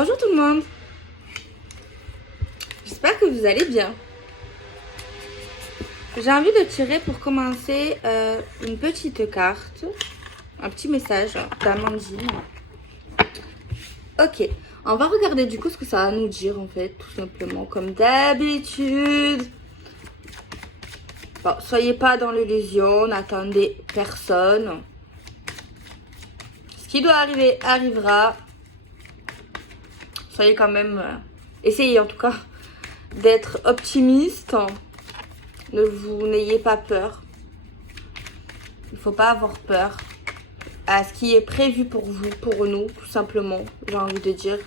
Bonjour tout le monde, j'espère que vous allez bien. J'ai envie de tirer pour commencer une petite carte, un petit message d'Amandine. Ok, on va regarder du coup ce que ça va nous dire en fait, tout simplement, comme d'habitude. Bon, soyez pas dans l'illusion, n'attendez personne. Ce qui doit arriver arrivera. Soyez quand même, essayez en tout cas d'être optimiste. N'ayez pas peur. Il ne faut pas avoir peur à ce qui est prévu pour vous, pour nous, tout simplement, j'ai envie de dire.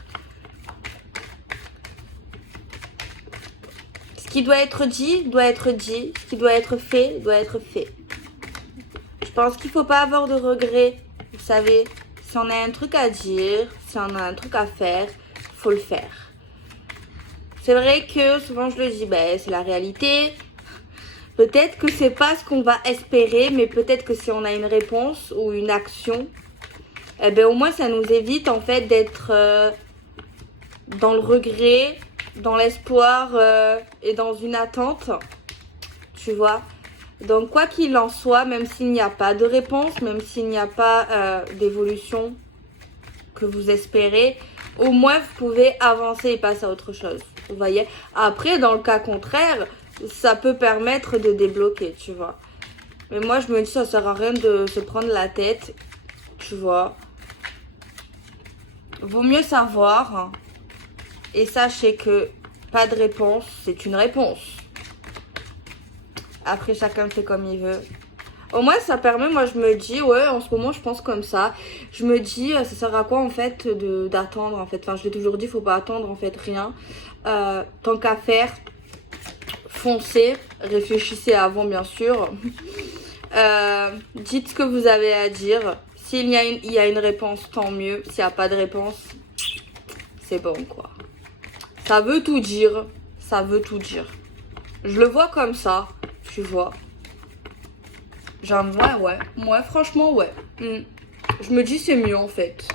Ce qui doit être dit, doit être dit. Ce qui doit être fait, doit être fait. Je pense qu'il ne faut pas avoir de regrets. Vous savez, si on a un truc à dire, si on a un truc à faire, il faut le faire. C'est vrai que souvent je le dis, ben, c'est la réalité. Peut-être que c'est pas ce qu'on va espérer, mais peut-être que si on a une réponse ou une action, eh ben au moins ça nous évite en fait d'être dans le regret, dans l'espoir et dans une attente, tu vois. Donc quoi qu'il en soit, même s'il n'y a pas de réponse, même s'il n'y a pas d'évolution que vous espérez, au moins vous pouvez avancer et passer à autre chose, vous voyez. Après, dans le cas contraire, ça peut permettre de débloquer, tu vois. Mais moi, je me dis, ça sert à rien de se prendre la tête, tu vois. Vaut mieux savoir. Hein. Et sachez que pas de réponse, c'est une réponse. Après, chacun fait comme il veut. Au moins, ça permet, moi, je me dis, ouais, en ce moment, je pense comme ça. Je me dis, ça sert à quoi, en fait, d'attendre, en fait. Enfin, je l'ai toujours dit, faut pas attendre, en fait, rien. Tant qu'à faire, foncez, réfléchissez avant bien sûr. Dites ce que vous avez à dire. S'il y a une réponse, tant mieux. S'il n'y a pas de réponse, c'est bon quoi. Ça veut tout dire. Ça veut tout dire. Je le vois comme ça, tu vois. Genre, ouais. Moi, franchement, ouais. Je me dis, c'est mieux en fait.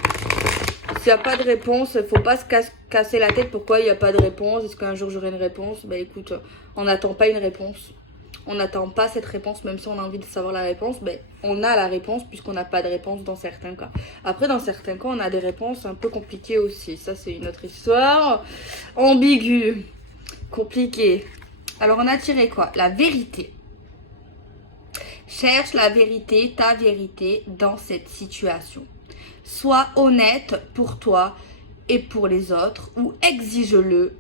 S'il n'y a pas de réponse, il ne faut pas se casser la tête. Pourquoi il n'y a pas de réponse? Est-ce qu'un jour j'aurai une réponse? Bah écoute, on n'attend pas une réponse. On n'attend pas cette réponse, même si on a envie de savoir la réponse. Mais on a la réponse puisqu'on n'a pas de réponse dans certains cas. Après, dans certains cas, on a des réponses un peu compliquées aussi. Ça, c'est une autre histoire. Ambiguë. Compliquée. Alors, on a tiré quoi? La vérité. Cherche la vérité, ta vérité dans cette situation. Sois honnête pour toi et pour les autres ou exige-le.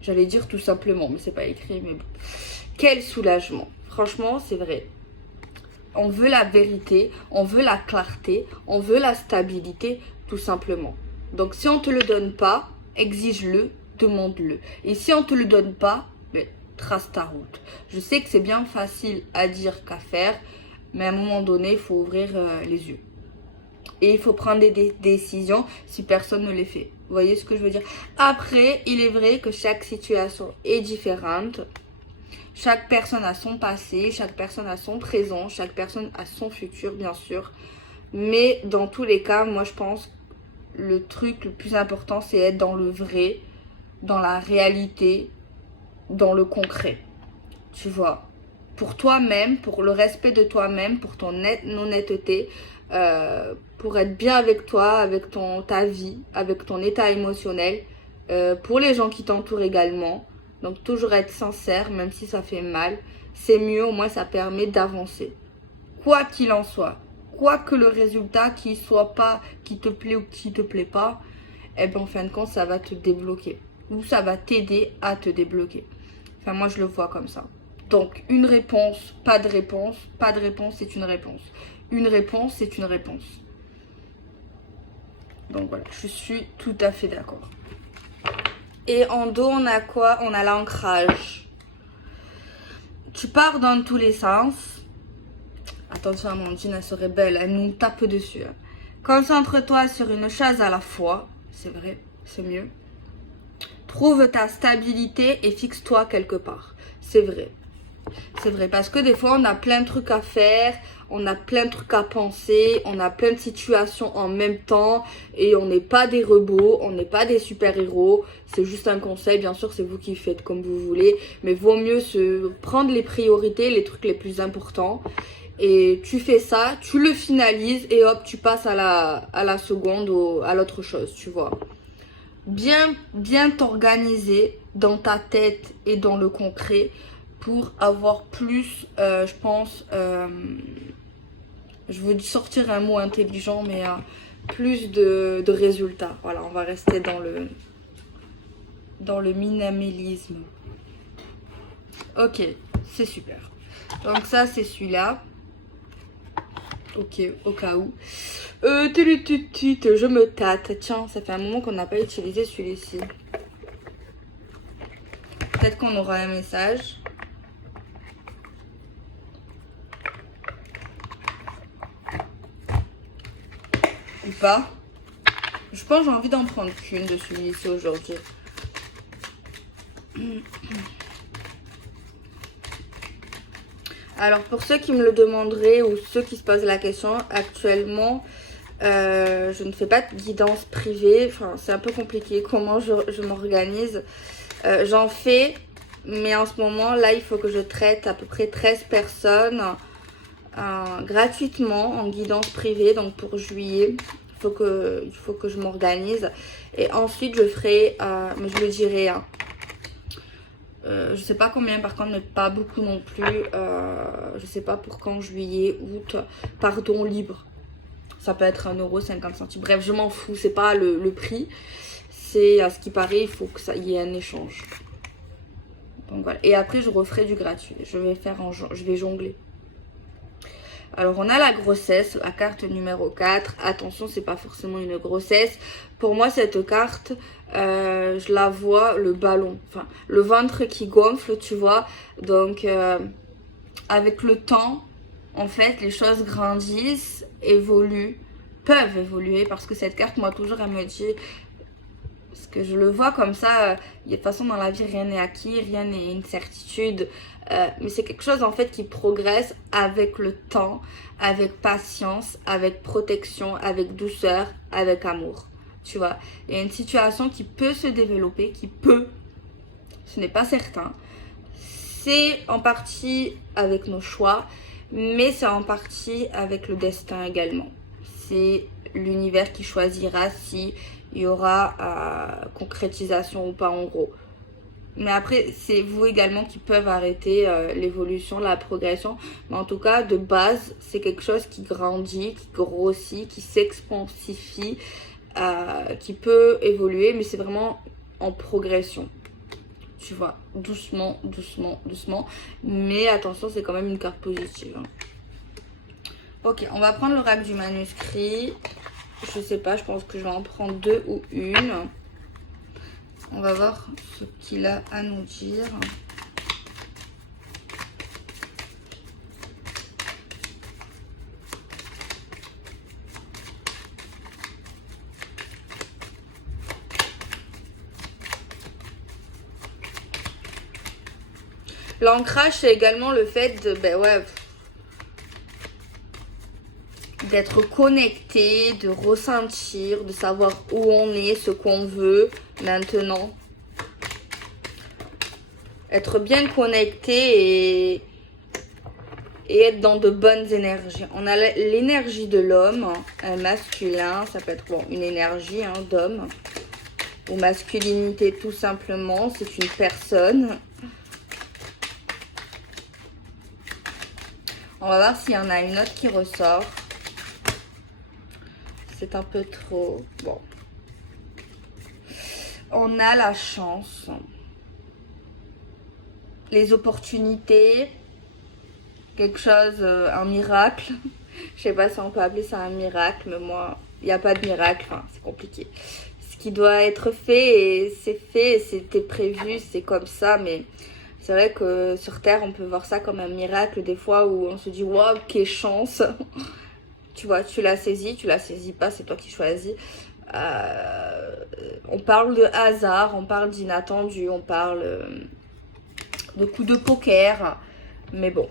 J'allais dire tout simplement, mais c'est pas écrit, mais bon. Quel soulagement. Franchement, c'est vrai. On veut la vérité, on veut la clarté, on veut la stabilité, tout simplement. Donc, si on ne te le donne pas, exige-le, demande-le. Et si on ne te le donne pas, trace ta route. Je sais que c'est bien facile à dire qu'à faire, mais à un moment donné, il faut ouvrir les yeux. Et il faut prendre des décisions si personne ne les fait. Vous voyez ce que je veux dire? Après, il est vrai que chaque situation est différente. Chaque personne a son passé, chaque personne a son présent, chaque personne a son futur, bien sûr. Mais dans tous les cas, moi, je pense que le truc le plus important, c'est être dans le vrai, dans la réalité, dans le concret. Tu vois? Pour toi-même, pour le respect de toi-même, pour ton honnêteté, pour être bien avec toi, avec ta vie, avec ton état émotionnel, pour les gens qui t'entourent également. Donc toujours être sincère, même si ça fait mal, c'est mieux, au moins ça permet d'avancer. Quoi qu'il en soit, quoi que le résultat qui soit pas, qui te plaît ou qui te plaît pas, eh ben en fin de compte ça va te débloquer. Ou ça va t'aider à te débloquer. Enfin moi je le vois comme ça. Donc, une réponse, pas de réponse. Pas de réponse, c'est une réponse. Une réponse, c'est une réponse. Donc voilà, je suis tout à fait d'accord. Et en dos, on a quoi? On a l'ancrage. Tu pars dans tous les sens. Attention, Amandine, elle serait belle. Elle nous tape dessus. Hein. Concentre-toi sur une chose à la fois. C'est vrai, c'est mieux. Trouve ta stabilité et fixe-toi quelque part. C'est vrai. C'est vrai, parce que des fois, on a plein de trucs à faire, on a plein de trucs à penser, on a plein de situations en même temps et on n'est pas des robots, on n'est pas des super-héros. C'est juste un conseil, bien sûr, c'est vous qui faites comme vous voulez, mais vaut mieux se prendre les priorités, les trucs les plus importants. Et tu fais ça, tu le finalises et hop, tu passes à la seconde ou à l'autre chose, tu vois. Bien t'organiser dans ta tête et dans le concret pour avoir plus, je pense, je veux sortir un mot intelligent, mais plus de résultats. Voilà, on va rester dans le minimalisme. Ok, c'est super. Donc ça, c'est celui-là. Ok, au cas où. Je me tâte. Tiens, ça fait un moment qu'on n'a pas utilisé celui-ci. Peut-être qu'on aura un message. Ou pas. Je pense que j'ai envie d'en prendre qu'une de celui-ci aujourd'hui. Alors pour ceux qui me le demanderaient ou ceux qui se posent la question, actuellement je ne fais pas de guidance privée. Enfin, c'est un peu compliqué comment je m'organise. J'en fais, mais en ce moment là il faut que je traite à peu près 13 personnes gratuitement en guidance privée. Donc pour juillet il faut que je m'organise et ensuite je ferai, mais je le dirai hein. Je sais pas combien par contre, mais pas beaucoup non plus. Je sais pas pour quand, juillet, août, pardon, libre. Ça peut être 1,50 €. Bref, je m'en fous, c'est pas le prix. C'est à ce qui paraît, il faut que ça y ait un échange. Donc voilà. Et après, je referai du gratuit. Je vais jongler. Alors, on a la grossesse, la carte numéro 4. Attention, c'est pas forcément une grossesse. Pour moi, cette carte, je la vois, le ballon. Enfin, le ventre qui gonfle, tu vois. Donc, avec le temps, en fait, les choses grandissent, évoluent, peuvent évoluer. Parce que cette carte, moi, toujours, elle me dit... Parce que je le vois comme ça, de toute façon dans la vie rien n'est acquis, rien n'est une certitude, mais c'est quelque chose en fait qui progresse avec le temps, avec patience, avec protection, avec douceur, avec amour, tu vois. Il y a une situation qui peut se développer, ce n'est pas certain, c'est en partie avec nos choix, mais c'est en partie avec le destin également. C'est l'univers qui choisira si il y aura concrétisation ou pas en gros. Mais après, c'est vous également qui peuvent arrêter l'évolution, la progression. Mais en tout cas, de base, c'est quelque chose qui grandit, qui grossit, qui s'expansifie, qui peut évoluer, mais c'est vraiment en progression. Tu vois, doucement, doucement, doucement. Mais attention, c'est quand même une carte positive. Hein. Ok, on va prendre l'oracle du manuscrit. Je sais pas, je pense que je vais en prendre 2 ou une. On va voir ce qu'il a à nous dire. L'ancrage, c'est également le fait de... Ben ouais... d'être connecté, de ressentir, de savoir où on est, ce qu'on veut maintenant. Être bien connecté et être dans de bonnes énergies. On a l'énergie de l'homme, un masculin, ça peut être bon, une énergie hein, d'homme. Ou masculinité tout simplement, c'est une personne. On va voir s'il y en a une autre qui ressort. C'est un peu trop... Bon. On a la chance. Les opportunités. Quelque chose, un miracle. Je sais pas si on peut appeler ça un miracle, mais moi, il n'y a pas de miracle. Enfin, c'est compliqué. Ce qui doit être fait, c'était prévu, c'est comme ça, mais... C'est vrai que sur Terre, on peut voir ça comme un miracle des fois où on se dit « Waouh, quelle chance !» Tu vois, tu l'as saisi, tu la saisis pas, c'est toi qui choisis. On parle de hasard, on parle d'inattendu, on parle de coups de poker. Mais bon,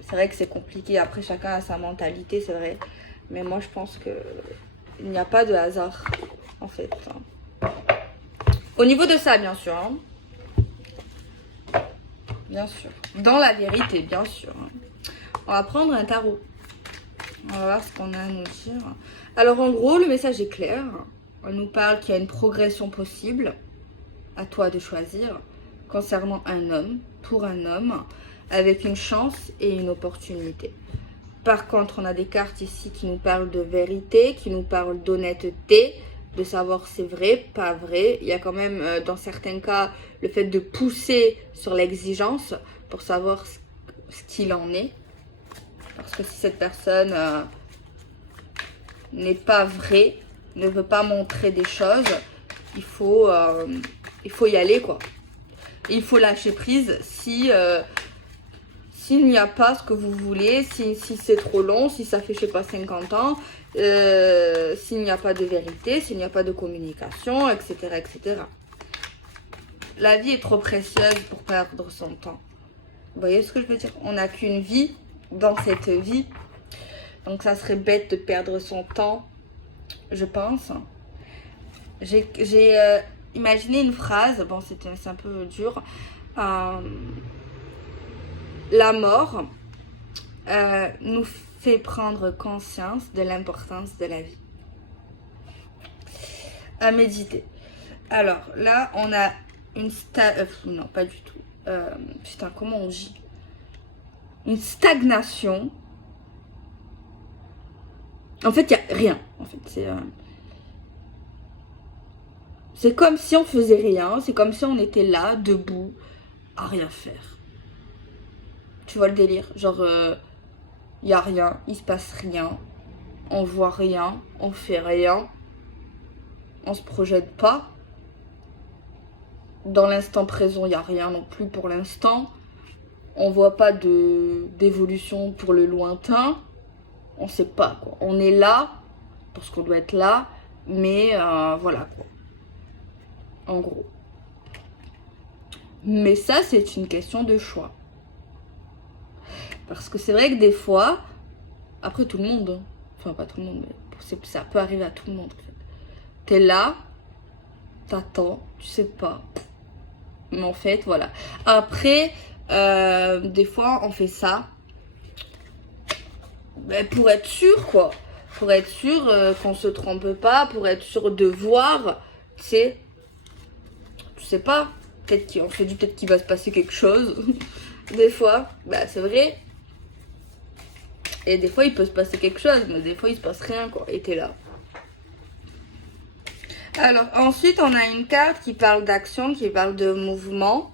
c'est vrai que c'est compliqué. Après, chacun a sa mentalité, c'est vrai. Mais moi, je pense que il n'y a pas de hasard, en fait. Au niveau de ça, bien sûr. Hein. Bien sûr. Dans la vérité, bien sûr. Hein. On va prendre un tarot. On va voir ce qu'on a à nous dire. Alors, en gros, le message est clair. On nous parle qu'il y a une progression possible. À toi de choisir. Concernant un homme, pour un homme, avec une chance et une opportunité. Par contre, on a des cartes ici qui nous parlent de vérité, qui nous parlent d'honnêteté, de savoir c'est vrai, pas vrai. Il y a quand même, dans certains cas, le fait de pousser sur l'exigence pour savoir ce qu'il en est. Parce que si cette personne n'est pas vraie, ne veut pas montrer des choses, il faut y aller, quoi. Il faut lâcher prise si... s'il n'y a pas ce que vous voulez, si c'est trop long, si ça fait, je sais pas, 50 ans, s'il n'y a pas de vérité, s'il n'y a pas de communication, etc., etc. La vie est trop précieuse pour perdre son temps. Vous voyez ce que je veux dire? On n'a qu'une vie dans cette vie. Donc, ça serait bête de perdre son temps, je pense. J'ai imaginé une phrase, bon, c'est un peu dur. La mort nous fait prendre conscience de l'importance de la vie. À méditer. Alors là, on a une non, pas du tout. Putain, comment on dit? Une stagnation. En fait, il n'y a rien. En fait, c'est comme si on faisait rien. C'est comme si on était là, debout, à rien faire. Tu vois le délire? Genre, il n'y a rien, il se passe rien, on voit rien, on fait rien, on se projette pas. Dans l'instant présent, il n'y a rien non plus pour l'instant. On voit pas d'évolution pour le lointain. On sait pas, quoi. On est là, parce qu'on doit être là, mais voilà, quoi. En gros. Mais ça, c'est une question de choix. Parce que c'est vrai que des fois, après tout le monde, hein. Enfin pas tout le monde, mais ça peut arriver à tout le monde. En fait. T'es là, t'attends, tu sais pas. Mais en fait, voilà. Après, des fois, on fait ça pour être sûr, quoi. Pour être sûr qu'on se trompe pas, pour être sûr de voir, tu sais pas. Peut-être qu'il va se passer quelque chose. Des fois, bah c'est vrai. Et des fois, il peut se passer quelque chose, mais des fois, il se passe rien, quoi. Et t'es là. Alors, ensuite, on a une carte qui parle d'action, qui parle de mouvement.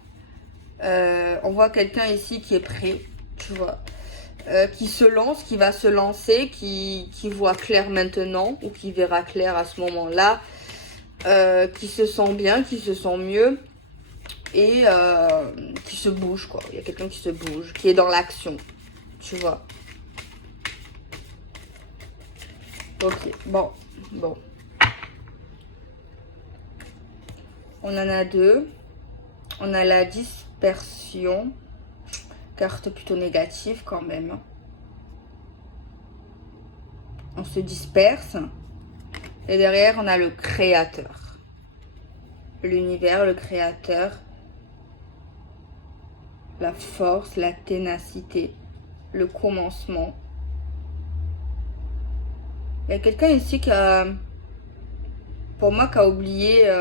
On voit quelqu'un ici qui est prêt, tu vois. Qui se lance, qui va se lancer, qui voit clair maintenant, ou qui verra clair à ce moment-là. Qui se sent bien, qui se sent mieux. Et qui se bouge, quoi. Il y a quelqu'un qui se bouge, qui est dans l'action, tu vois. Ok, bon. On en a deux. On a la dispersion. Carte plutôt négative quand même. On se disperse. Et derrière, on a le créateur. L'univers, le créateur. La force, la ténacité. Le commencement. Il y a quelqu'un ici qui a, pour moi, qui a oublié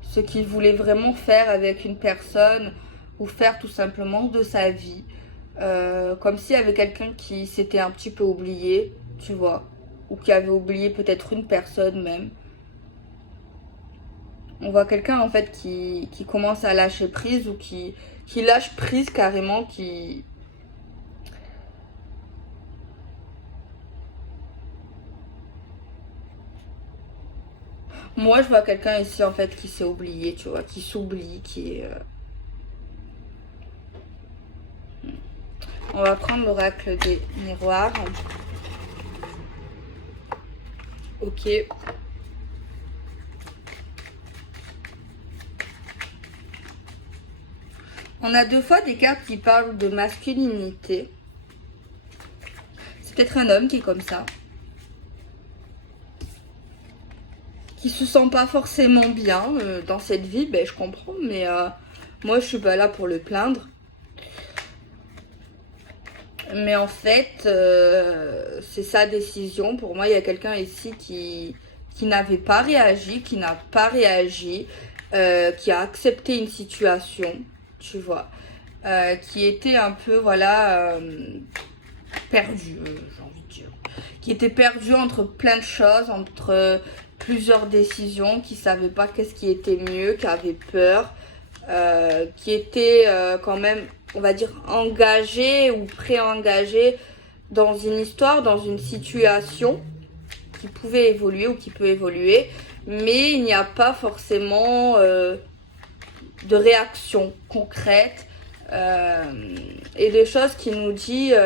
ce qu'il voulait vraiment faire avec une personne ou faire tout simplement de sa vie. Comme s'il y avait quelqu'un qui s'était un petit peu oublié, tu vois, ou qui avait oublié peut-être une personne même. On voit quelqu'un en fait qui commence à lâcher prise ou qui lâche prise carrément, qui... Moi, je vois quelqu'un ici, en fait, qui s'est oublié, tu vois, qui s'oublie, qui est... On va prendre l'oracle des miroirs. Ok. On a 2 fois des cartes qui parlent de masculinité. C'est peut-être un homme qui est comme ça. Qui se sent pas forcément bien dans cette vie. Ben, je comprends, mais moi, je suis pas là pour le plaindre. Mais en fait, c'est sa décision. Pour moi, il y a quelqu'un ici qui n'avait pas réagi, qui n'a pas réagi, qui a accepté une situation, tu vois, qui était un peu, voilà, perdu, j'ai envie de dire. Qui était perdu entre plein de choses, entre plusieurs décisions, qui savait pas qu'est-ce qui était mieux, qui avait peur, qui était quand même, on va dire, engagé ou pré-engagé dans une histoire, dans une situation qui pouvait évoluer ou qui peut évoluer, mais il n'y a pas forcément de réaction concrète et des choses qui nous disent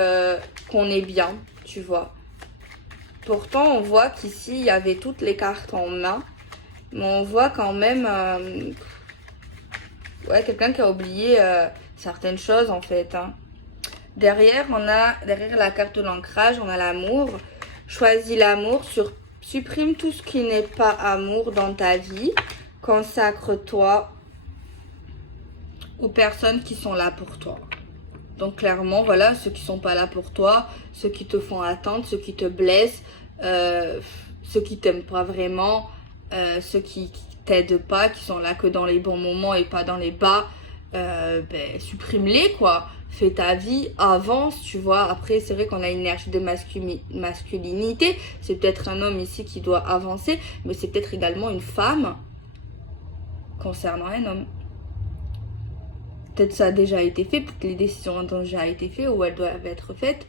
qu'on est bien, tu vois. Pourtant, on voit qu'ici, il y avait toutes les cartes en main, mais on voit quand même ouais, quelqu'un qui a oublié certaines choses, en fait. Hein. Derrière la carte de l'ancrage, on a l'amour. Choisis l'amour, supprime tout ce qui n'est pas amour dans ta vie. Consacre-toi aux personnes qui sont là pour toi. Donc clairement, voilà, ceux qui sont pas là pour toi, ceux qui te font attendre, ceux qui te blessent, ceux qui t'aiment pas vraiment, ceux qui t'aident pas, qui sont là que dans les bons moments et pas dans les bas, ben, supprime-les quoi. Fais ta vie, avance, tu vois. Après, c'est vrai qu'on a une énergie de masculinité. C'est peut-être un homme ici qui doit avancer, mais c'est peut-être également une femme concernant un homme. Peut-être ça a déjà été fait, peut-être les décisions ont déjà été faites ou elles doivent être faites.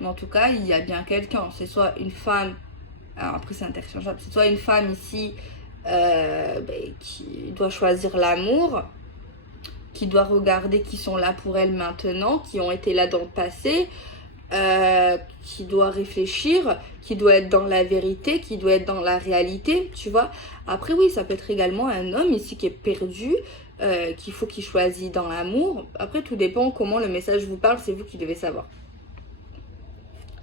Mais en tout cas, il y a bien quelqu'un. C'est soit une femme, alors après c'est interchangeable, c'est soit une femme ici ben, qui doit choisir l'amour, qui doit regarder qui sont là pour elle maintenant, qui ont été là dans le passé, qui doit réfléchir, qui doit être dans la vérité, qui doit être dans la réalité, tu vois. Après oui, ça peut être également un homme ici qui est perdu, qu'il faut qu'il choisisse dans l'amour. Après tout dépend comment le message vous parle, c'est vous qui devez savoir.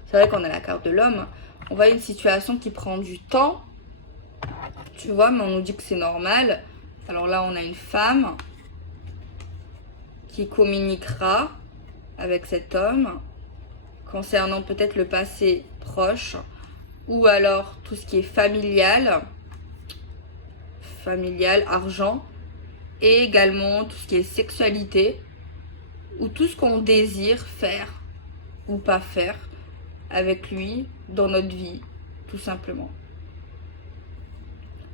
C'est vrai qu'on a la carte de l'homme, on voit une situation qui prend du temps, tu vois, mais on nous dit que c'est normal. Alors là on a une femme qui communiquera avec cet homme concernant peut-être le passé proche ou alors tout ce qui est familial, argent, et également tout ce qui est sexualité ou tout ce qu'on désire faire ou pas faire avec lui dans notre vie, tout simplement.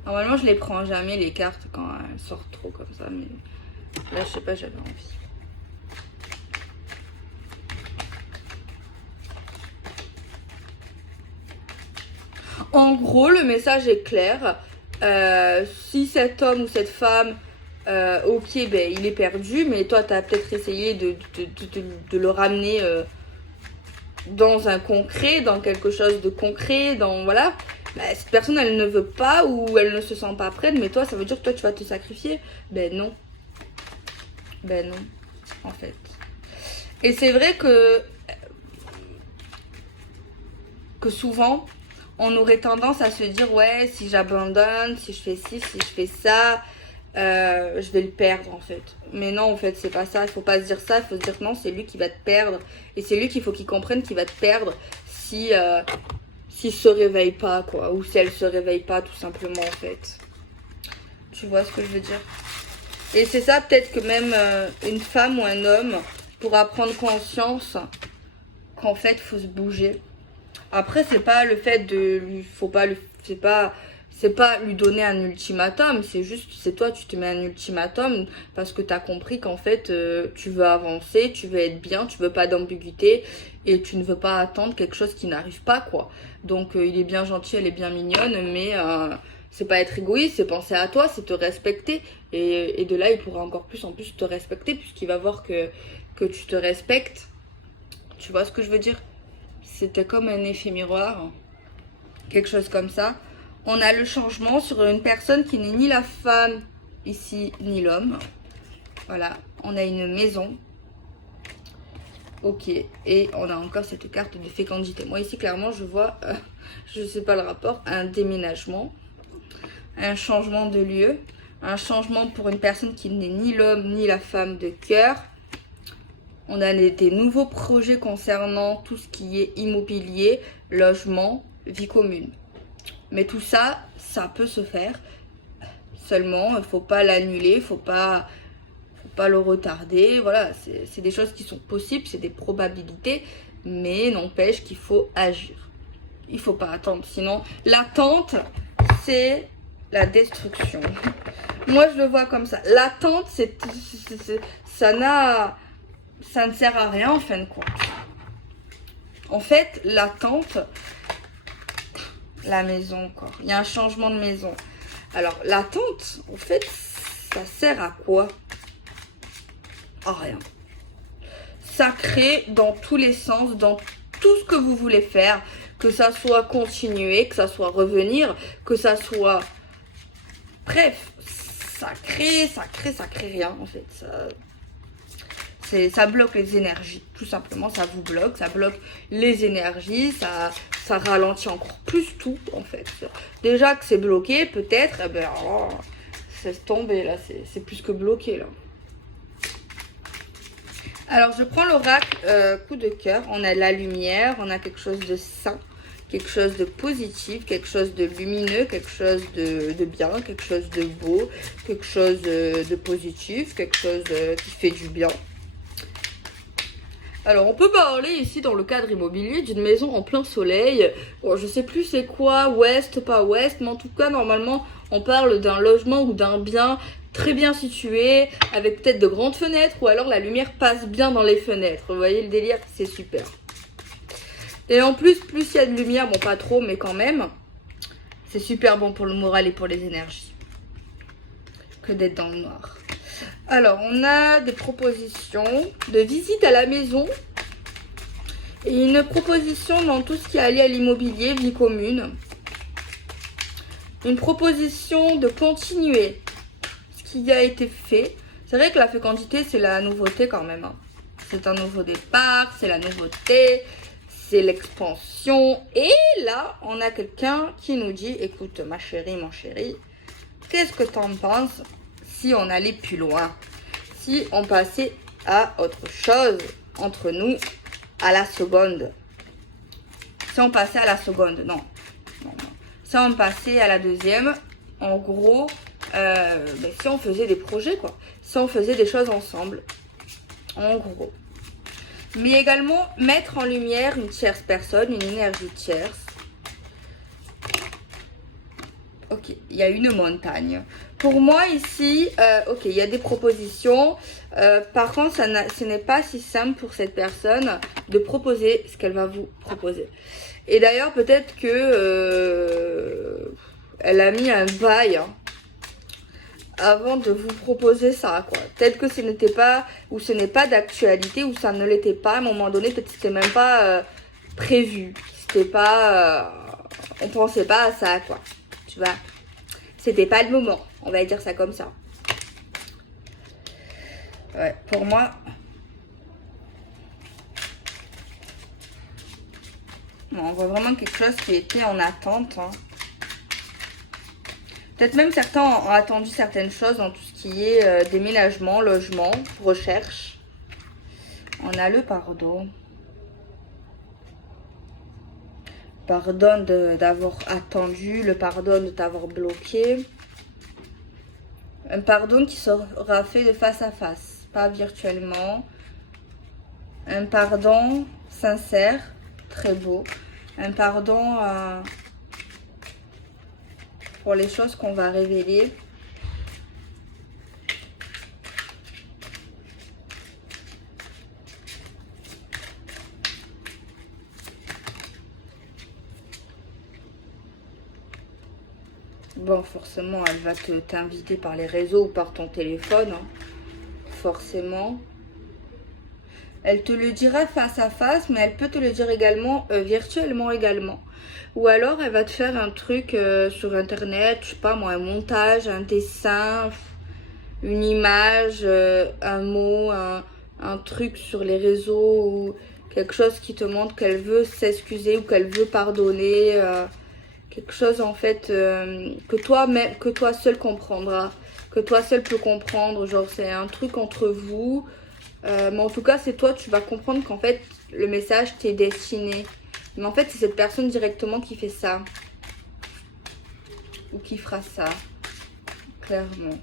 Normalement, je les prends jamais les cartes quand elles sortent trop comme ça, mais là, je sais pas, j'avais envie. En gros, le message est clair. Si cet homme ou cette femme, ok, ben, il est perdu, mais toi, tu as peut-être essayé de le ramener dans un concret, dans quelque chose de concret, dans voilà. Ben, cette personne, elle ne veut pas ou elle ne se sent pas prête, mais toi, ça veut dire que toi, tu vas te sacrifier. Ben non. Ben non, en fait. Et c'est vrai que souvent, on aurait tendance à se dire ouais, si j'abandonne, si je fais ci, si je fais ça, je vais le perdre en fait. Mais non, en fait, c'est pas ça. Il faut pas se dire ça. Il faut se dire non, c'est lui qui va te perdre. Et c'est lui qu'il faut qu'il comprenne qu'il va te perdre si s'il se réveille pas, quoi. Ou si elle se réveille pas, tout simplement, en fait. Tu vois ce que je veux dire? Et c'est ça, peut-être que même une femme ou un homme pourra prendre conscience qu'en fait, il faut se bouger. Après, c'est pas le fait de lui, c'est pas lui donner un ultimatum, c'est juste, c'est toi, tu te mets un ultimatum parce que tu as compris qu'en fait, tu veux avancer, tu veux être bien, tu veux pas d'ambiguïté et tu ne veux pas attendre quelque chose qui n'arrive pas, quoi. Donc, il est bien gentil, elle est bien mignonne, mais c'est pas être égoïste, c'est penser à toi, c'est te respecter. Et de là, il pourra encore plus en plus te respecter puisqu'il va voir que tu te respectes. Tu vois ce que je veux dire? C'était comme un effet miroir, quelque chose comme ça. On a le changement sur une personne qui n'est ni la femme ici, ni l'homme. Voilà, on a une maison. Ok, et on a encore cette carte de fécondité. Moi ici, clairement, je vois, je sais pas le rapport, un déménagement, un changement de lieu, un changement pour une personne qui n'est ni l'homme ni la femme de cœur. On a des nouveaux projets concernant tout ce qui est immobilier, logement, vie commune. Mais tout ça, ça peut se faire. Seulement, il ne faut pas l'annuler, il ne faut pas le retarder. Voilà, c'est des choses qui sont possibles, c'est des probabilités, mais n'empêche qu'il faut agir. Il ne faut pas attendre, sinon l'attente, c'est la destruction. Moi, je le vois comme ça. L'attente, ça ne sert à rien en fin de compte. En fait, l'attente, la maison encore. Il y a un changement de maison. Alors, l'attente, en fait, ça sert à quoi? À rien. Ça crée dans tous les sens, dans tout ce que vous voulez faire, que ça soit continuer, que ça soit revenir, que ça soit... Bref, ça crée rien en fait. Ça bloque les énergies, tout simplement, ça vous bloque, ça bloque les énergies, ça ralentit encore plus tout en fait. Déjà que c'est bloqué, peut-être, eh ben, oh, c'est tombé là, c'est plus que bloqué là. Alors je prends l'oracle coup de cœur, on a la lumière, on a quelque chose de sain, quelque chose de positif, quelque chose de lumineux, quelque chose de bien, quelque chose de beau, quelque chose de positif, quelque chose qui fait du bien. Alors, on peut parler ici dans le cadre immobilier d'une maison en plein soleil. Bon, je sais plus c'est quoi, ouest, pas ouest, mais en tout cas, normalement, on parle d'un logement ou d'un bien très bien situé, avec peut-être de grandes fenêtres, ou alors la lumière passe bien dans les fenêtres. Vous voyez le délire, c'est super. Et en plus il y a de lumière, bon pas trop, mais quand même, c'est super bon pour le moral et pour les énergies, que d'être dans le noir. Alors, on a des propositions de visite à la maison et une proposition dans tout ce qui est lié à l'immobilier, vie commune. Une proposition de continuer ce qui a été fait. C'est vrai que la fécondité, c'est la nouveauté quand même. Hein. C'est un nouveau départ, c'est la nouveauté, c'est l'expansion. Et là, on a quelqu'un qui nous dit, écoute ma chérie, mon chéri, qu'est-ce que t'en penses si on allait plus loin, si on passait à autre chose entre nous, à la seconde. Si on passait à la seconde, non. Si on passait à la deuxième, en gros, si on faisait des projets, quoi. Si on faisait des choses ensemble, en gros. Mais également, mettre en lumière une tierce personne, une énergie tierce. Ok, il y a une montagne. Pour moi ici, ok, il y a des propositions. Par contre, ce n'est pas si simple pour cette personne de proposer ce qu'elle va vous proposer. Et d'ailleurs, peut-être que elle a mis un bail hein, avant de vous proposer ça, quoi. Peut-être que ce n'était pas, ou ce n'est pas d'actualité, ou ça ne l'était pas. À un moment donné, peut-être que c'était même pas prévu. C'était pas, on pensait pas à ça, quoi. Tu vois, c'était pas le moment, on va dire ça comme ça. Ouais, pour moi, non, on voit vraiment quelque chose qui était en attente. Hein. Peut-être même certains ont attendu certaines choses dans tout ce qui est déménagement, logement, recherche. On a le pardon. Pardon d'avoir attendu, le pardon de t'avoir bloqué. Un pardon qui sera fait de face à face, pas virtuellement. Un pardon sincère, très beau. Un pardon pour les choses qu'on va révéler. Bon, forcément, elle va t'inviter par les réseaux ou par ton téléphone. Hein. Forcément. Elle te le dira face à face, mais elle peut te le dire également, virtuellement également. Ou alors, elle va te faire un truc sur Internet, je sais pas moi, un montage, un dessin. une image, un mot, un truc sur les réseaux ou quelque chose qui te montre qu'elle veut s'excuser ou qu'elle veut pardonner. Quelque chose en fait que toi seul comprendras, que toi seul peux comprendre. Genre c'est un truc entre vous. Mais en tout cas, c'est toi, tu vas comprendre qu'en fait, le message t'est destiné. Mais en fait, c'est cette personne directement qui fait ça. Ou qui fera ça. Clairement.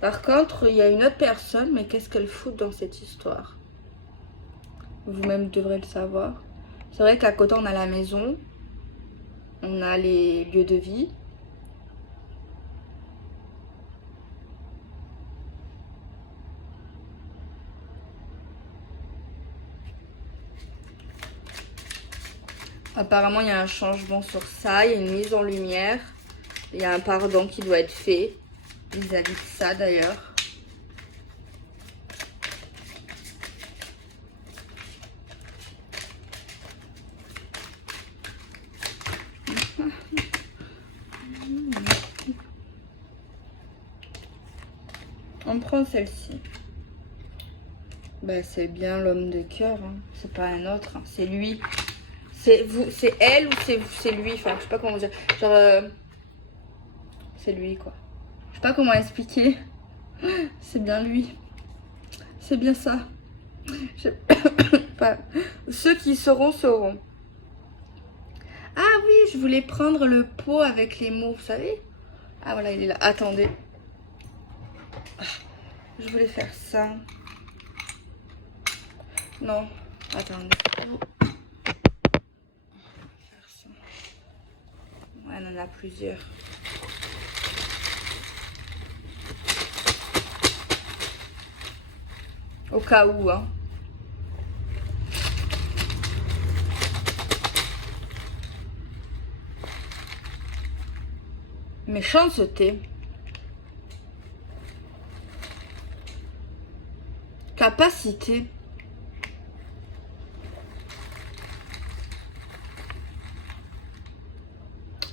Par contre, il y a une autre personne, mais qu'est-ce qu'elle fout dans cette histoire? Vous-même devrez le savoir. C'est vrai qu'à côté, on a la maison. On a les lieux de vie. Apparemment, il y a un changement sur ça, il y a une mise en lumière. Il y a un pardon qui doit être fait vis-à-vis de ça d'ailleurs. On prend celle-ci. Ben, c'est bien l'homme de cœur, hein. C'est pas un autre, hein. C'est lui. C'est vous, c'est elle ou c'est lui, enfin je sais pas comment dire. Genre c'est lui quoi. Je sais pas comment expliquer. C'est bien lui. C'est bien ça. Je... Enfin, ceux qui sauront sauront. Ah oui, je voulais prendre le pot avec les mots, vous savez. Ah voilà, il est là. Attendez. Je voulais faire ça. Non, attendez. Ouais, on en a plusieurs. Au cas où, hein. Méchanceté. Capacité.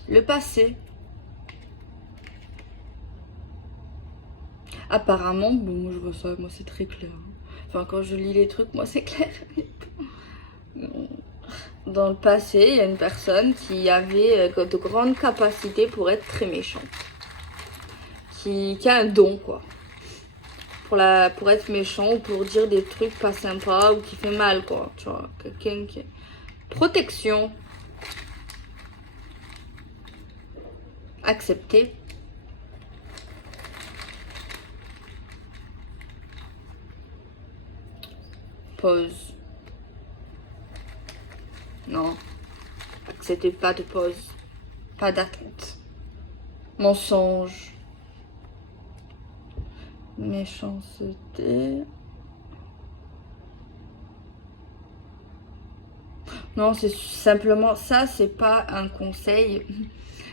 Le passé. Apparemment, bon, moi je vois ça, moi c'est très clair. Enfin, quand je lis les trucs, moi c'est clair. Dans le passé, il y a une personne qui avait de grandes capacités pour être très méchante. Qui a un don, quoi. Pour être méchant ou pour dire des trucs pas sympas ou qui fait mal, quoi. Tu vois, quelqu'un qui... Protection. Accepter. Pause. Non. Acceptez pas de pause. Pas d'attente. Mensonge. Méchanceté. Non, c'est simplement ça, c'est pas un conseil.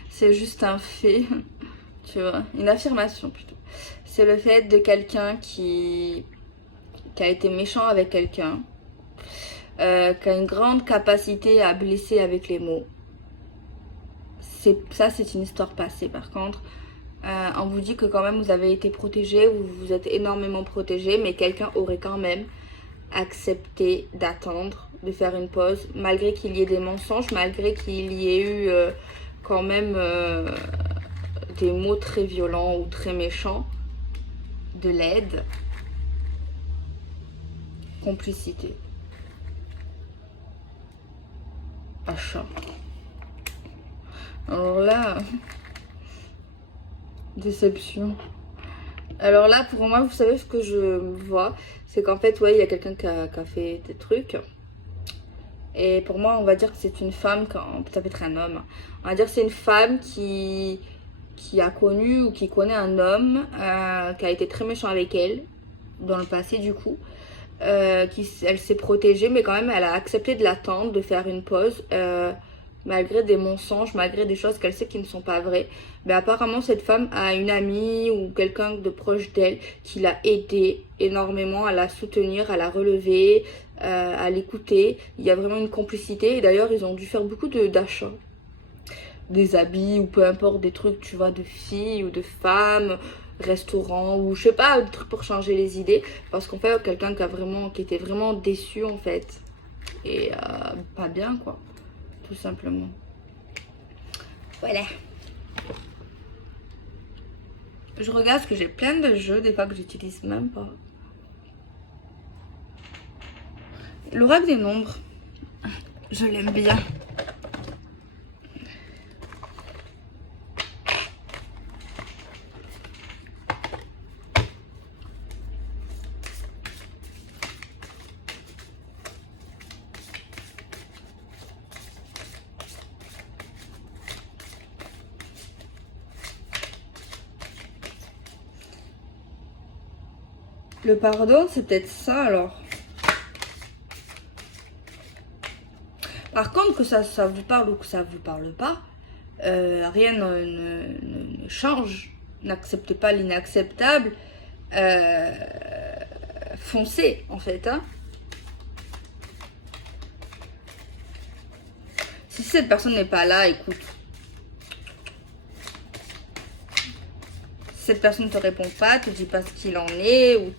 C'est juste un fait. Tu vois, une affirmation plutôt. C'est le fait de quelqu'un qui a été méchant avec quelqu'un. Qui a une grande capacité à blesser avec les mots. Ça, c'est une histoire passée. Par contre, on vous dit que quand même vous avez été protégé, ou vous êtes énormément protégé, mais quelqu'un aurait quand même accepté d'attendre, de faire une pause, malgré qu'il y ait des mensonges, malgré qu'il y ait eu quand même des mots très violents ou très méchants, de l'aide, complicité, achat. Alors là, déception. Alors là, pour moi, vous savez ce que je vois, c'est qu'en fait, ouais, il y a quelqu'un qui a fait des trucs. Et pour moi, on va dire que c'est une femme, ça peut être un homme. On va dire que c'est une femme qui a connu ou qui connaît un homme qui a été très méchant avec elle, dans le passé du coup. Elle s'est protégée, mais quand même, elle a accepté de l'attendre, de faire une pause. Malgré des mensonges, malgré des choses qu'elle sait qui ne sont pas vraies. Mais apparemment, cette femme a une amie ou quelqu'un de proche d'elle qui l'a aidée énormément à la soutenir, à la relever, à l'écouter. Il y a vraiment une complicité. Et d'ailleurs, ils ont dû faire beaucoup d'achats. Des habits ou peu importe, des trucs, tu vois, de filles ou de femmes. restaurant ou je sais pas, des trucs pour changer les idées. Parce qu'en fait, quelqu'un qui était vraiment déçu en fait. Et pas bien quoi, tout simplement. Voilà. Je regarde parce que j'ai plein de jeux, des fois que j'utilise même pas. L'oracle des nombres, je l'aime bien. Le pardon, c'est peut-être ça alors. Par contre, que ça vous parle ou que ça vous parle pas, rien ne change. N'acceptez pas l'inacceptable. Foncez en fait. Hein. Si cette personne n'est pas là, écoute. Si cette personne ne te répond pas, te dit pas ce qu'il en est, ou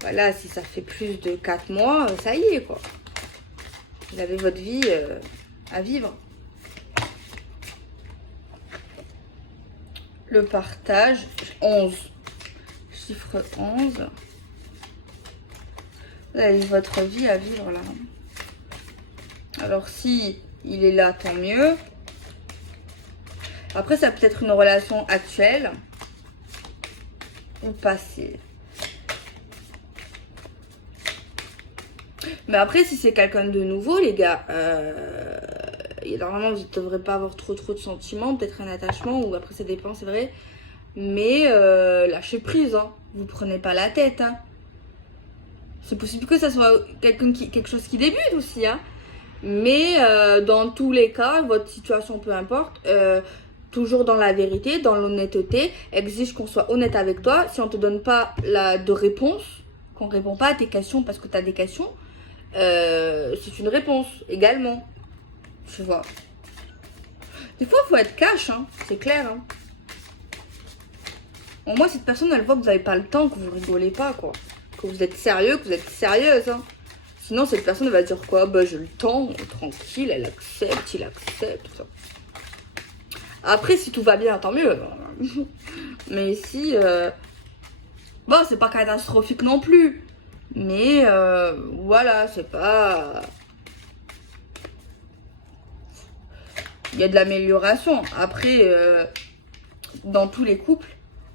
voilà, si ça fait plus de 4 mois, ça y est quoi. Vous avez votre vie à vivre. Le partage, 11. Chiffre 11. Vous avez votre vie à vivre là. Alors si il est là, tant mieux. Après, ça peut être une relation actuelle ou passée. Mais après, si c'est quelqu'un de nouveau, les gars, normalement, vous ne devrez pas avoir trop de sentiments, peut-être un attachement, ou après, ça dépend, c'est vrai. Mais lâchez prise, hein. Vous prenez pas la tête. Hein. C'est possible que ça soit quelque chose qui débute aussi. Hein. Mais dans tous les cas, votre situation, peu importe, toujours dans la vérité, dans l'honnêteté, exige qu'on soit honnête avec toi. Si on te donne pas de réponse, qu'on répond pas à tes questions parce que tu as des questions, c'est une réponse également. Tu vois. Des fois, il faut être cash, hein, c'est clair. Hein. Au moins, cette personne, elle voit que vous n'avez pas le temps, que vous rigolez pas, quoi. Que vous êtes sérieux, que vous êtes sérieuse. Hein. Sinon, cette personne elle va dire quoi? Bah, j'ai le temps, tranquille, elle accepte, il accepte. Après, si tout va bien, tant mieux. Mais si... Bon, c'est pas catastrophique non plus. Mais voilà, c'est pas... Il y a de l'amélioration. Après, dans tous les couples,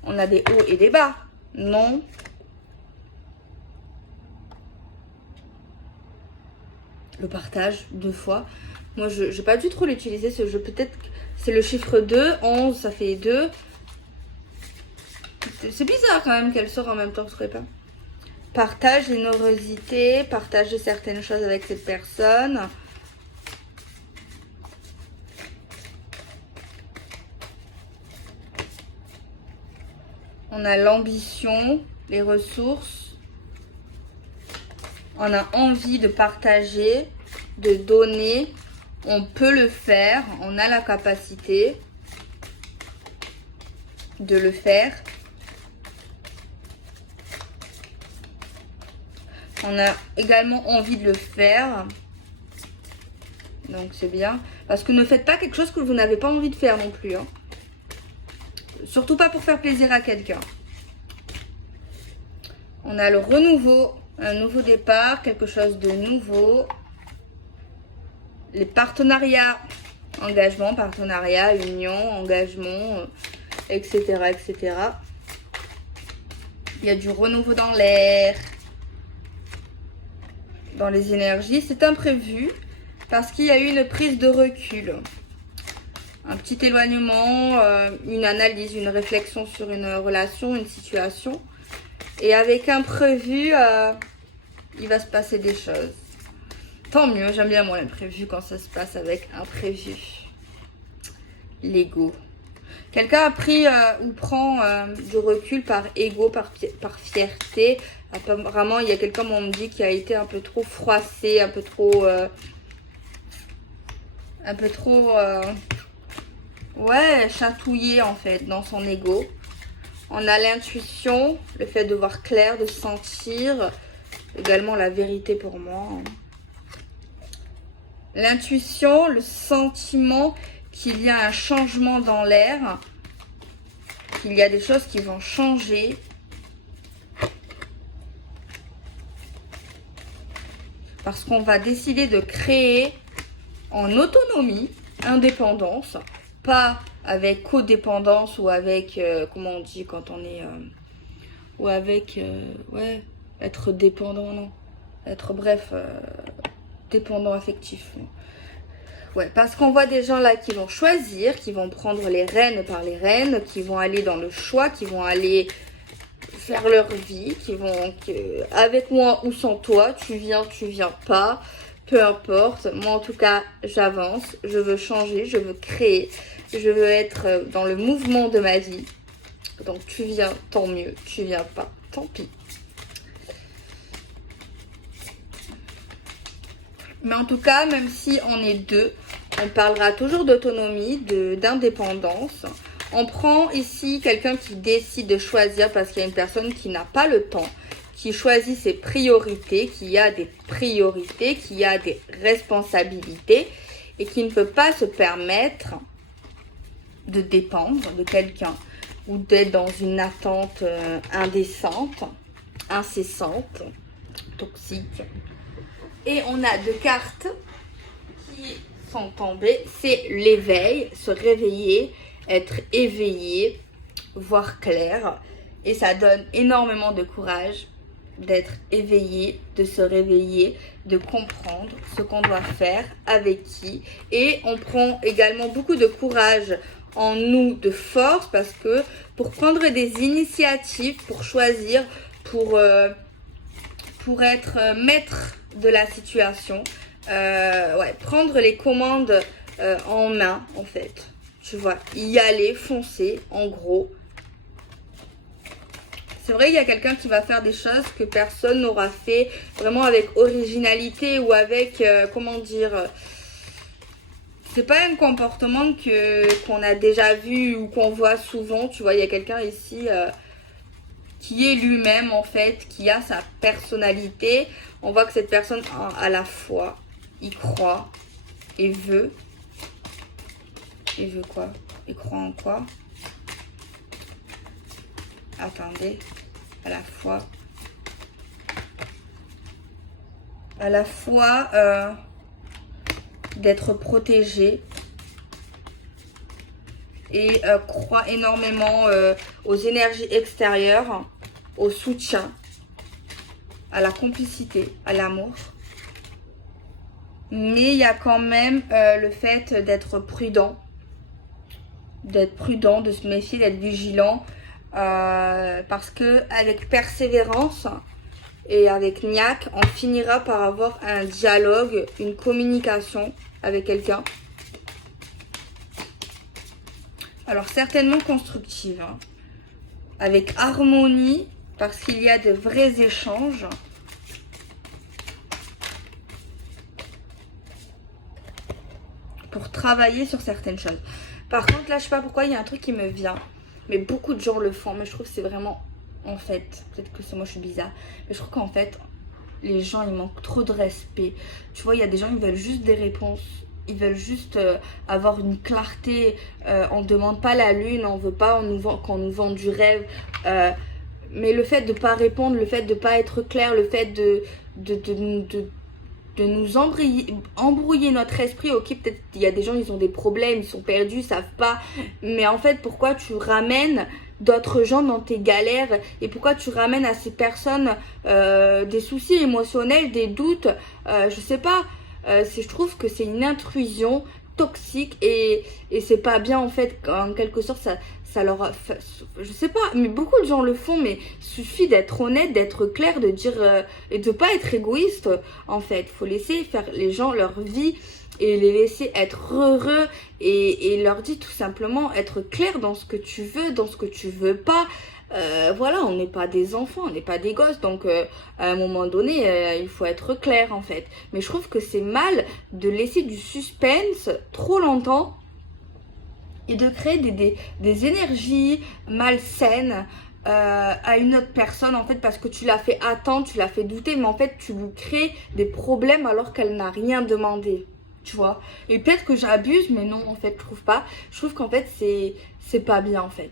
on a des hauts et des bas. Non. Le partage, 2 fois. Moi, je n'ai pas dû trop l'utiliser, ce jeu. Peut-être que c'est le chiffre 2. 11, ça fait 2. C'est bizarre quand même qu'elle sort en même temps, vous ne trouvez pas? Partage, générosité, partager certaines choses avec cette personne. On a l'ambition, les ressources. On a envie de partager, de donner. On peut le faire. On a la capacité de le faire. On a également envie de le faire. Donc c'est bien. Parce que ne faites pas quelque chose que vous n'avez pas envie de faire non plus. Hein. Surtout pas pour faire plaisir à quelqu'un. On a le renouveau, un nouveau départ, quelque chose de nouveau. Les partenariats, engagement, partenariat, union, engagement, etc., etc. Il y a du renouveau dans l'air, dans les énergies. C'est imprévu parce qu'il y a eu une prise de recul. Un petit éloignement, une analyse, une réflexion sur une relation, une situation. Et avec imprévu, il va se passer des choses. Tant mieux, j'aime bien moi l'imprévu quand ça se passe avec imprévu. L'ego. Quelqu'un a pris ou prend du recul par ego, par fierté. Apparemment, il y a quelqu'un, on me dit, qui a été un peu trop froissé, un peu trop... ouais, chatouillé en fait, dans son ego. On a l'intuition, le fait de voir clair, de sentir. Également la vérité pour moi. L'intuition, le sentiment qu'il y a un changement dans l'air. Qu'il y a des choses qui vont changer. Parce qu'on va décider de créer en autonomie, indépendance, pas avec codépendance ou avec, comment on dit quand on est, ou avec, ouais, être dépendant, non, être bref, dépendant affectif. Non. Ouais, parce qu'on voit des gens là qui vont choisir, qui vont prendre les rênes par les rênes, qui vont aller dans le choix, qui vont aller faire leur vie, qui vont avec moi ou sans toi, tu viens pas, peu importe. Moi en tout cas, j'avance, je veux changer, je veux créer, je veux être dans le mouvement de ma vie. Donc tu viens, tant mieux, tu viens pas, tant pis. Mais en tout cas, même si on est deux, on parlera toujours d'autonomie, d'indépendance. On prend ici quelqu'un qui décide de choisir parce qu'il y a une personne qui n'a pas le temps, qui choisit ses priorités, qui a des priorités, qui a des responsabilités et qui ne peut pas se permettre de dépendre de quelqu'un ou d'être dans une attente indécente, incessante, toxique. Et on a deux cartes qui sont tombées. C'est l'éveil, se réveiller, être éveillé, voir clair. Et ça donne énormément de courage d'être éveillé, de se réveiller, de comprendre ce qu'on doit faire, avec qui. Et on prend également beaucoup de courage en nous, de force, parce que pour prendre des initiatives, pour choisir, pour être maître de la situation, ouais, prendre les commandes en main, en fait. Tu vois, y aller, foncer, en gros. C'est vrai, il y a quelqu'un qui va faire des choses que personne n'aura fait vraiment avec originalité ou avec, comment dire, c'est pas un comportement qu'on a déjà vu ou qu'on voit souvent. Tu vois, il y a quelqu'un ici qui est lui-même en fait, qui a sa personnalité. On voit que cette personne a la foi, il croit et veut. Il veut quoi? Il croit en quoi? Attendez, à la fois d'être protégé et croit énormément aux énergies extérieures, au soutien, à la complicité, à l'amour. Mais il y a quand même le fait d'être prudent, de se méfier, d'être vigilant. Parce que avec persévérance et avec niaque, on finira par avoir un dialogue, une communication avec quelqu'un. Alors certainement constructive, hein, avec harmonie, parce qu'il y a de vrais échanges. Pour travailler sur certaines choses. Par contre, là, je sais pas pourquoi, il y a un truc qui me vient. Mais beaucoup de gens le font. Mais je trouve que c'est vraiment, en fait, peut-être que c'est moi, je suis bizarre. Mais je trouve qu'en fait, les gens, ils manquent trop de respect. Tu vois, il y a des gens, ils veulent juste des réponses. Ils veulent juste avoir une clarté. On ne demande pas la lune, on veut pas qu'on nous vende du rêve. Mais le fait de ne pas répondre, le fait de ne pas être clair, le fait de nous embrouiller notre esprit. Ok, peut-être il y a des gens, ils ont des problèmes, ils sont perdus, ils savent pas. Mais en fait, pourquoi tu ramènes d'autres gens dans tes galères et pourquoi tu ramènes à ces personnes des soucis émotionnels, des doutes, je sais pas. Je trouve que c'est une intrusion toxique et c'est pas bien en fait. En quelque sorte, ça leur je sais pas, mais beaucoup de gens le font, mais il suffit d'être honnête, d'être clair, de dire et de pas être égoïste en fait. Faut laisser faire les gens leur vie et les laisser être heureux et leur dire tout simplement être clair dans ce que tu veux, dans ce que tu veux pas. Voilà, on n'est pas des enfants, on n'est pas des gosses, donc à un moment donné, il faut être clair en fait. Mais je trouve que c'est mal de laisser du suspense trop longtemps et de créer des énergies malsaines à une autre personne en fait parce que tu l'as fait attendre, tu l'as fait douter, mais en fait tu lui crées des problèmes alors qu'elle n'a rien demandé, tu vois. Et peut-être que j'abuse, mais non en fait je trouve pas. Je trouve qu'en fait c'est pas bien en fait.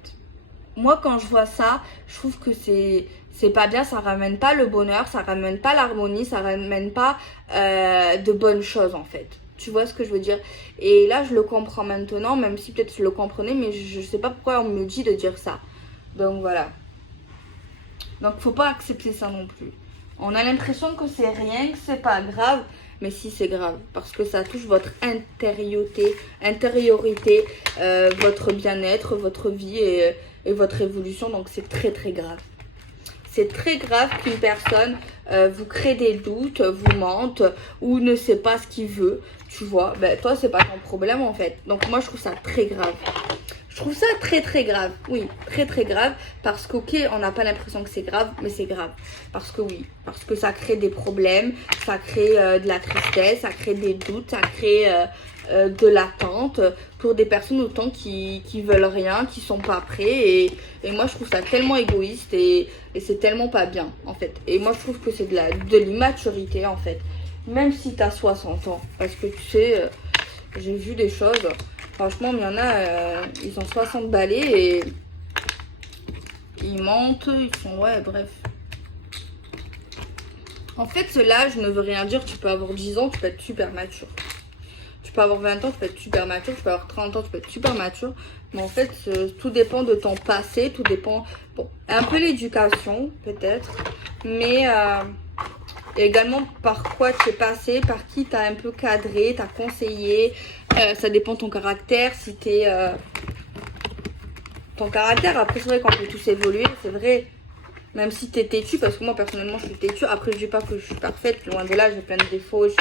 Moi quand je vois ça, je trouve que c'est pas bien, ça ramène pas le bonheur, ça ramène pas l'harmonie, ça ramène pas de bonnes choses en fait. Tu vois ce que je veux dire? Et là je le comprends maintenant, même si peut-être je le comprenais, mais je sais pas pourquoi on me dit de dire ça. Donc voilà. Donc faut pas accepter ça non plus. On a l'impression que c'est rien, que c'est pas grave, mais si c'est grave, parce que ça touche votre intériorité, votre bien-être, votre vie et votre évolution, donc c'est très très grave. C'est très grave qu'une personne vous crée des doutes, vous mente ou ne sait pas ce qu'il veut, tu vois. Ben toi c'est pas ton problème en fait. Donc moi je trouve ça très grave. Je trouve ça très très grave, oui, très très grave, parce qu'ok, on n'a pas l'impression que c'est grave, mais c'est grave. Parce que oui, parce que ça crée des problèmes, ça crée de la tristesse, ça crée des doutes, ça crée de l'attente pour des personnes autant qui veulent rien, qui sont pas prêts. Et moi je trouve ça tellement égoïste et c'est tellement pas bien en fait. Et moi je trouve que c'est de l'immaturité en fait, même si tu as 60 ans. Parce que tu sais, j'ai vu des choses... Franchement, il y en a, ils ont 60 balais et ils mentent, ils sont... Ouais, bref. En fait, ce l'âge ne veut rien dire. Tu peux avoir 10 ans, tu peux être super mature. Tu peux avoir 20 ans, tu peux être super mature. Tu peux avoir 30 ans, tu peux être super mature. Mais en fait, tout dépend de ton passé. Tout dépend... Bon, un peu l'éducation, peut-être. Mais... également par quoi tu es passé, par qui t'as un peu cadré, t'as conseillé, ça dépend de ton caractère, si t'es ton caractère. Après c'est vrai qu'on peut tous évoluer, c'est vrai, même si t'es têtu, parce que moi personnellement je suis têtu. Après je dis pas que je suis parfaite, loin de là, j'ai plein de défauts, je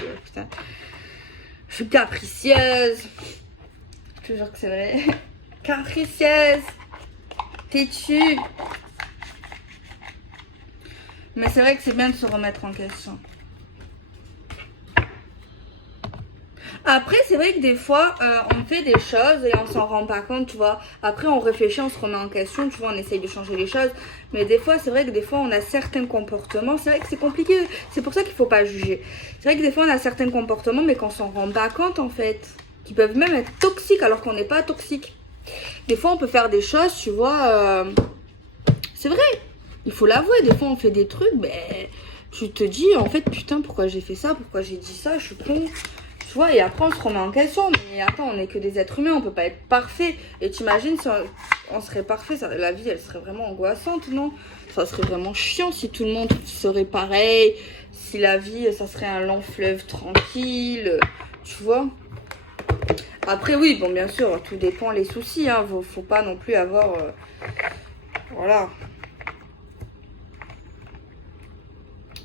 suis capricieuse, je te jure que c'est vrai. Capricieuse, têtu. Mais c'est vrai que c'est bien de se remettre en question. Après, c'est vrai que des fois, on fait des choses et on s'en rend pas compte, tu vois. Après, on réfléchit, on se remet en question, tu vois, on essaye de changer les choses. Mais des fois, c'est vrai que des fois, on a certains comportements. C'est vrai que c'est compliqué. C'est pour ça qu'il faut pas juger. C'est vrai que des fois, on a certains comportements, mais qu'on s'en rend pas compte, en fait. Qui peuvent même être toxiques alors qu'on n'est pas toxique. Des fois, on peut faire des choses, tu vois. C'est vrai. Il faut l'avouer. Des fois, on fait des trucs, mais tu te dis, en fait, putain, pourquoi j'ai fait ça? Pourquoi j'ai dit ça? Je suis con. Tu vois, et après on se remet en question. Mais attends, on n'est que des êtres humains, on peut pas être parfait. Et t'imagines si on serait parfait, la vie elle serait vraiment angoissante, non? Ça serait vraiment chiant si tout le monde serait pareil. Si la vie, ça serait un long fleuve tranquille, tu vois. Après oui, bon bien sûr, tout dépend les soucis, hein. Faut pas non plus avoir... voilà.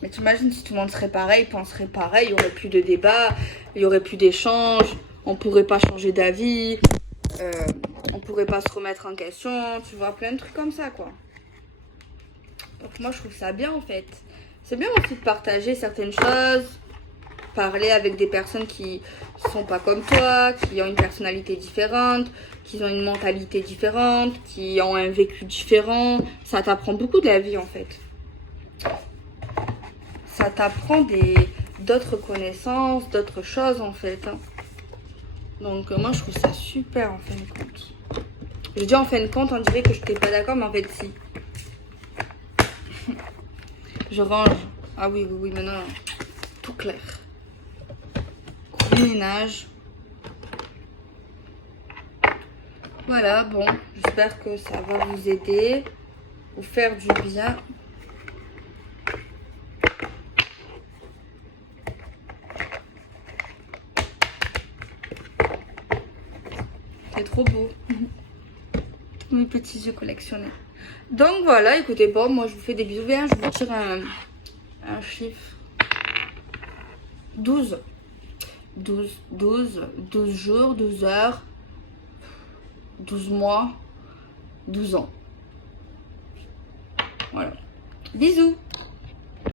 Mais t'imagines si tout le monde serait pareil, penserait pareil, il n'y aurait plus de débat, il n'y aurait plus d'échanges, on pourrait pas changer d'avis, on pourrait pas se remettre en question, tu vois, plein de trucs comme ça, quoi. Donc moi, je trouve ça bien, en fait. C'est bien aussi de partager certaines choses, parler avec des personnes qui sont pas comme toi, qui ont une personnalité différente, qui ont une mentalité différente, qui ont un vécu différent. Ça t'apprend beaucoup de la vie, en fait. Ça t'apprend d'autres connaissances, d'autres choses en fait. Hein. Donc moi je trouve ça super en fin de compte. Je dis en fin de compte, on dirait que je n'étais pas d'accord, mais en fait si. Je range. Ah oui, maintenant tout clair. Gros ménage. Voilà, bon, j'espère que ça va vous aider, vous faire du bien. C'est trop beau. Mes petits yeux collectionnés. Donc voilà, écoutez, bon, moi je vous fais des bisous. Bien, je vous tire un chiffre. 12 jours, 12 heures, 12 mois, 12 ans. Voilà. Bisous.